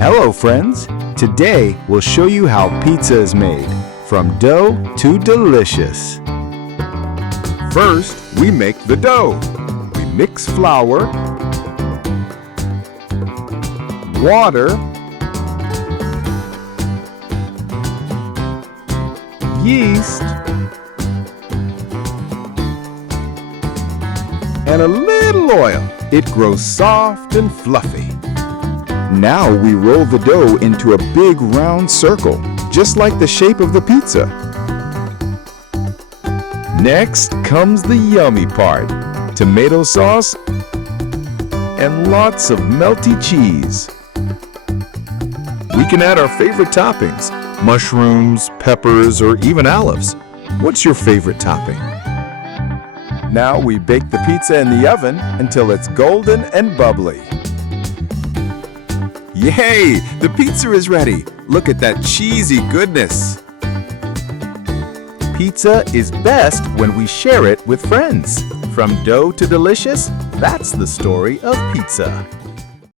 Hello friends! Today we'll show you how pizza is made, from dough to delicious. First, we make the dough. We mix flour, water, yeast, and a little oil. It grows soft and fluffy. Now we roll the dough into a big round circle, just like the shape of the pizza. Next comes the yummy part, tomato sauce and lots of melty cheese. We can add our favorite toppings, mushrooms, peppers, or even olives. What's your favorite topping? Now we bake the pizza in the oven until it's golden and bubbly. Yay! The pizza is ready! Look at that cheesy goodness! Pizza is best when we share it with friends. From dough to delicious, that's the story of pizza.